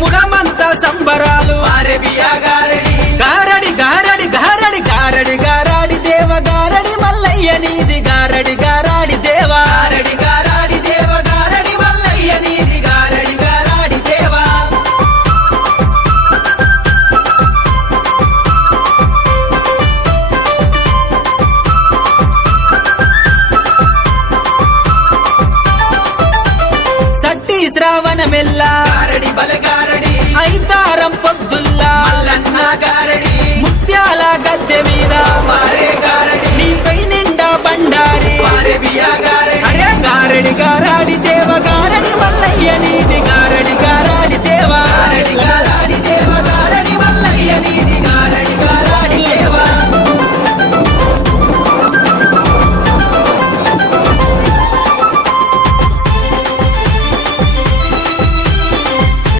పురమంతా సంబరాలు గారడి గారడి గారడి గారడి గారాడి దేవ గారడి మల్లయ్య నీది గారడి గారాడి దేవా గారడి దేవ గారడి మల్లయ్య నీది గారడి గారాడి దేవా సట్టి శ్రావణ మెల్ల గారడి బలగారడి ఐతారం పొద్దుల్లా మల్లన్న గారడి ముత్యాల గద్దె మీద మారే గారడి నీపై నిండా బండారి అరే గారడి గారాడి దేవ గారడి మల్లయ్య నీది